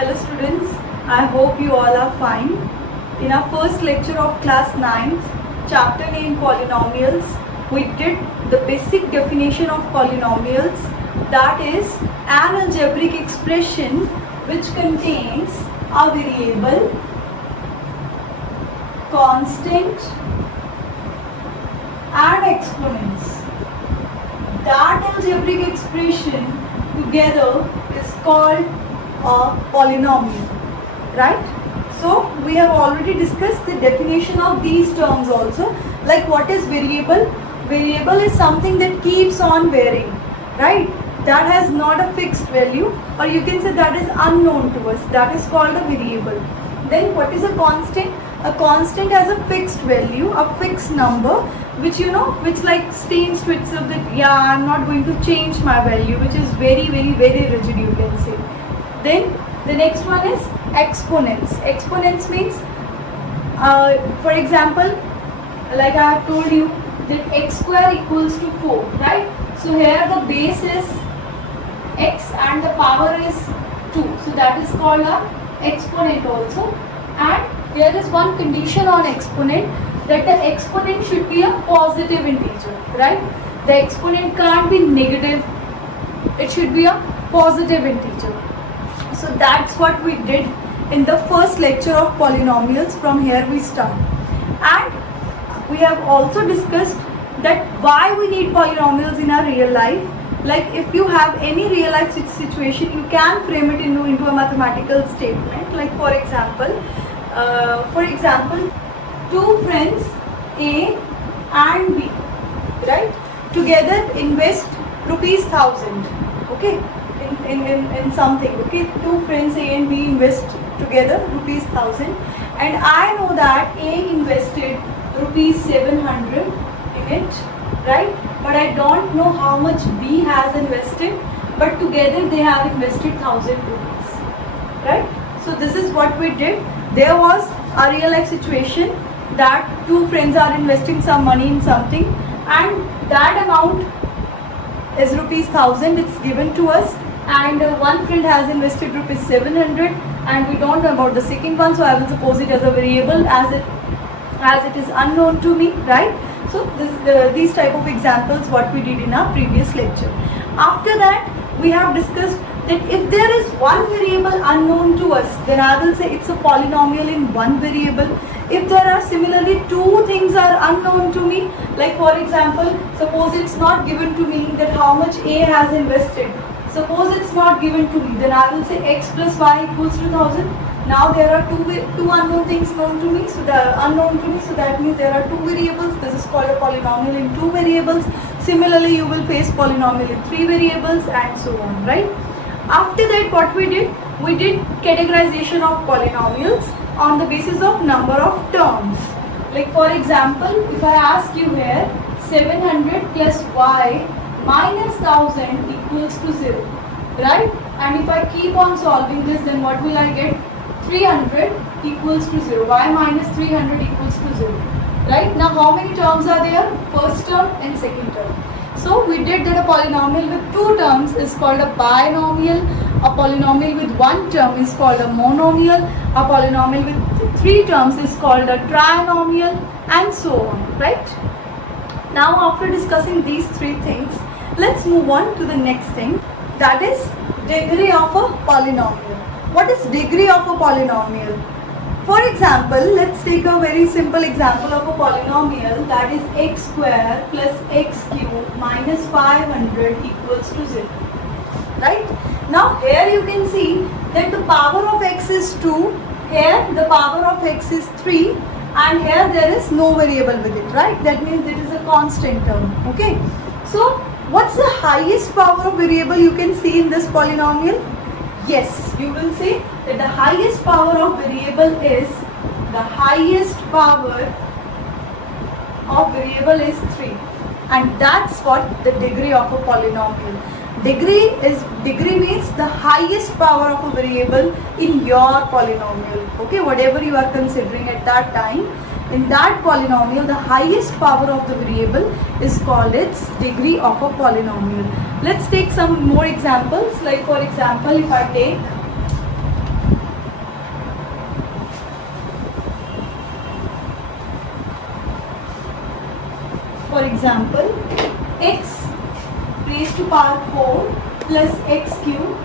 Hello students, I hope you all are fine. In our first lecture of class 9th, chapter named Polynomials, we did the basic definition of polynomials, that is an algebraic expression which contains a variable, constant and exponents. That algebraic expression together is called a polynomial, right? So we have already discussed the definition of these terms also, like what is variable. Variable is something that keeps on varying, right? That has not a fixed value, or you can say that is unknown to us, that is called a variable. Then what is a constant? A constant has a fixed value, a fixed number, which which like states to itself that yeah, I'm not going to change my value, which is very rigid, you can say. Then the next one is exponents. Exponents means, for example, like I have told you that x square equals to 4, right? So here the base is x and the power is 2. So that is called a exponent also. And there is one condition on exponent, that the exponent should be a positive integer, right? The exponent can't be negative, it should be a positive integer. So that's what we did in the first lecture of polynomials. From here we start. And we have also discussed that why we need polynomials in our real life. Like if you have any real life situation, you can frame it into a mathematical statement. Like for example, two friends A and B, right, together invest ₹1,000, okay, in something, okay. Two friends A and B invest together ₹1,000, and I know that A invested ₹700 in it, right, but I don't know how much B has invested, but together they have invested ₹1,000, right? So this is what we did. There was a real life situation that two friends are investing some money in something, and that amount is ₹1,000, it's given to us, and one friend has invested ₹700, and we don't know about the second one, so I will suppose it as a variable as it is unknown to me, right? So these type of examples what we did in our previous lecture. After that we have discussed that if there is one variable unknown to us, then I will say it's a polynomial in one variable. If there are similarly two things are unknown to me, like for example, suppose it's not given to me that how much A has invested. Suppose it's not given to me, then I will say x plus y equals to 1,000. Now there are two unknown things known to me, so they are unknown to me, so that means there are two variables. This is called a polynomial in two variables. Similarly, you will face polynomial in three variables and so on, right? After that, what we did categorization of polynomials on the basis of number of terms. Like for example, if I ask you here 700 plus y minus 1,000 equals to 0, right? And if I keep on solving this, then what will I get? 300 equals to 0. Y minus 300 equals to 0. Right? Now how many terms are there? First term and second term. So we did that a polynomial with two terms is called a binomial. A polynomial with one term is called a monomial. A polynomial with three terms is called a trinomial, and so on. Right? Now after discussing these three things, let's move on to the next thing, that is degree of a polynomial. What is degree of a polynomial? For example, let's take a very simple example of a polynomial, that is x square plus x cube minus 500 equals to 0. Right? Now here you can see that the power of x is 2, here the power of x is 3, and here there is no variable with it, right? That means it is a constant term, okay? So what's the highest power of variable you can see in this polynomial? Yes, you will see that the highest power of variable is, the highest power of variable is 3, and that's what the degree of a polynomial. Degree means the highest power of a variable in your polynomial, okay, whatever you are considering at that time. In that polynomial, the highest power of the variable is called its degree of a polynomial. Let's take some more examples. Like for example, if I take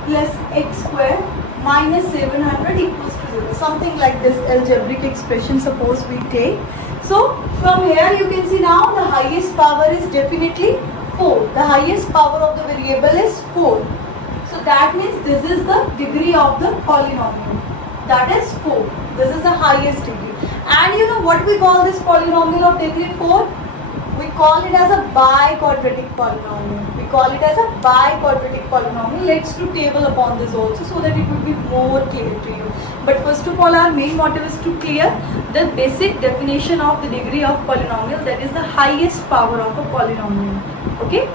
plus x square minus 700 equals to 0. Something like this algebraic expression suppose we take. So from here you can see now the highest power is definitely 4. The highest power of the variable is 4. So that means this is the degree of the polynomial. That is 4. This is the highest degree. And you know what we call this polynomial of degree 4? We call it as a biquadratic polynomial. We call it as a biquadratic polynomial. Let's do table upon this also so that it will be more clear to you. But first of all, our main motive is to clear the basic definition of the degree of polynomial, that is the highest power of a polynomial. Okay.